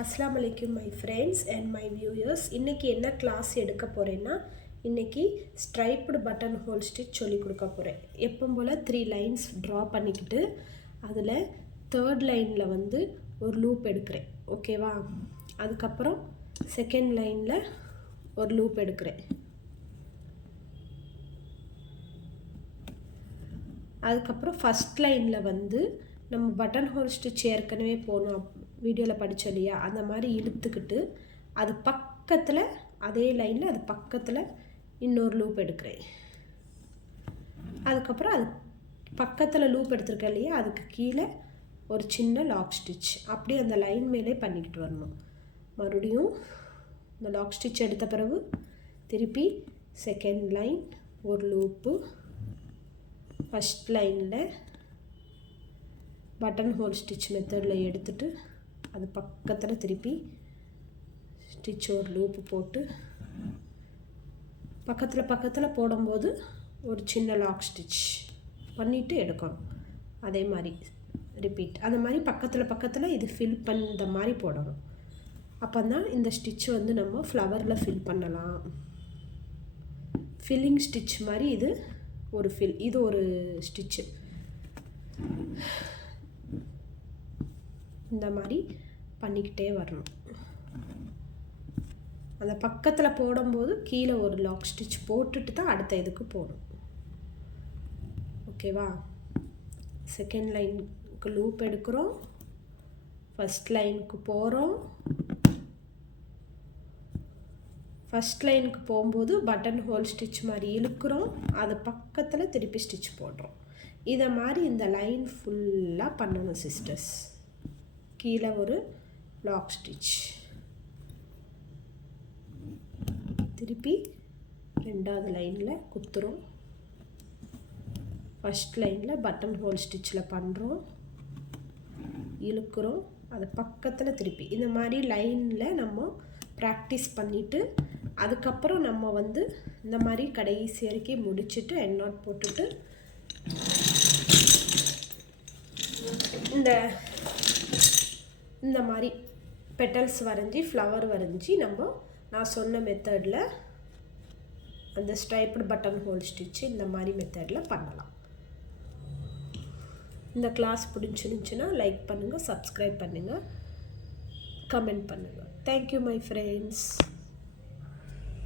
அஸ்ஸலாமு அலைக்கும் my friends and my viewers. இன்றைக்கி என்ன கிளாஸ் எடுக்க போகிறேன்னா, இன்றைக்கி ஸ்ட்ரைப்டு பட்டன் ஹோல் ஸ்டிச் சொல்லி கொடுக்க போகிறேன். எப்போ போல் 3 லைன்ஸ் ட்ரா பண்ணிக்கிட்டு அதில் 3rd லைனில் வந்து ஒரு லூப் எடுக்கிறேன். ஓகேவா? அதுக்கப்புறம் 2nd லைனில் ஒரு லூப் எடுக்கிறேன். அதுக்கப்புறம் ஃபஸ்ட் லைனில் வந்து நம்ம பட்டன் ஹோல் ஸ்டிச் ஏற்கனவே போனோம் வீடியோவில் படித்தோம் இல்லையா, அந்த மாதிரி இழுத்துக்கிட்டு அது பக்கத்தில் அதே லைனில் அது பக்கத்தில் இன்னொரு லூப் எடுக்கிறேன். அதுக்கப்புறம் அது பக்கத்தில் லூப் எடுத்துருக்கேன் இல்லையா, அதுக்கு கீழே ஒரு சின்ன லாக் ஸ்டிச் அப்படியே அந்த லைன் மேலே பண்ணிக்கிட்டு வரணும். மறுபடியும் இந்த லாக் ஸ்டிச் எடுத்த பிறகு திருப்பி 2nd லைன் ஒரு லூப்பு, ஃபஸ்ட் லைனில் பட்டன் ஹோல் ஸ்டிச் மெத்தடில் எடுத்துட்டு அது பக்கத்தில் திருப்பி ஸ்டிச் ஒரு லூப்பு போட்டு பக்கத்தில் போடும்போது ஒரு சின்ன லாக் ஸ்டிச் பண்ணிவிட்டு எடுக்கணும். அதே மாதிரி ரிப்பீட். அந்த மாதிரி பக்கத்தில் இது ஃபில் பண்ணுற மாதிரி போடணும். அப்போ தான் இந்த ஸ்டிச் வந்து நம்ம ஃப்ளவரில் ஃபில் பண்ணலாம். ஃபில்லிங் ஸ்டிச் மாதிரி இது ஒரு ஸ்டிச்சு. இந்த மாதிரி பண்ணிக்கிட்டே வரணும். அந்த பக்கத்தில் போடும்போது கீழே ஒரு லாக் ஸ்டிச் போட்டுட்டு தான் அடுத்த இதுக்கு போகணும். ஓகேவா? 2nd லைனுக்கு லூப் எடுக்கிறோம், ஃபஸ்ட் லைனுக்கு போகிறோம். ஃபஸ்ட் லைனுக்கு போகும்போது பட்டன் ஹோல் ஸ்டிச் மாதிரி இழுக்கிறோம், அது பக்கத்தில் திருப்பி ஸ்டிச் போடுறோம். இதை மாதிரி இந்த லைன் ஃபுல்லாக பண்ணணும் சிஸ்டர்ஸ். கீழே ஒரு லாக் ஸ்டிச், திருப்பி 2வது லைனில் குத்துறோம், ஃபஸ்ட் லைனில் பட்டன் ஹோல் ஸ்டிச்சில் பண்ணுறோம், இழுக்கிறோம், அது பக்கத்தில் திருப்பி. இந்த மாதிரி லைனில் நம்ம ப்ராக்டிஸ் பண்ணிவிட்டு அதுக்கப்புறம் நம்ம வந்து இந்த மாதிரி கடைசி வரைக்கும் முடிச்சுட்டு எண்ட் நாட் போட்டுட்டு இந்த மாதிரி பெட்டல்ஸ் வரைஞ்சி ஃப்ளவர் வரைஞ்சி நான் சொன்ன மெத்தடில் அந்த ஸ்ட்ரைப்டு பட்டன் ஹோல் ஸ்டிச்சு இந்த மாதிரி மெத்தடில் பண்ணலாம். இந்த கிளாஸ் பிடிச்சிருந்துச்சுன்னா லைக் பண்ணுங்கள், சப்ஸ்கிரைப் பண்ணுங்கள், கமெண்ட் பண்ணுங்கள். Thank you my friends.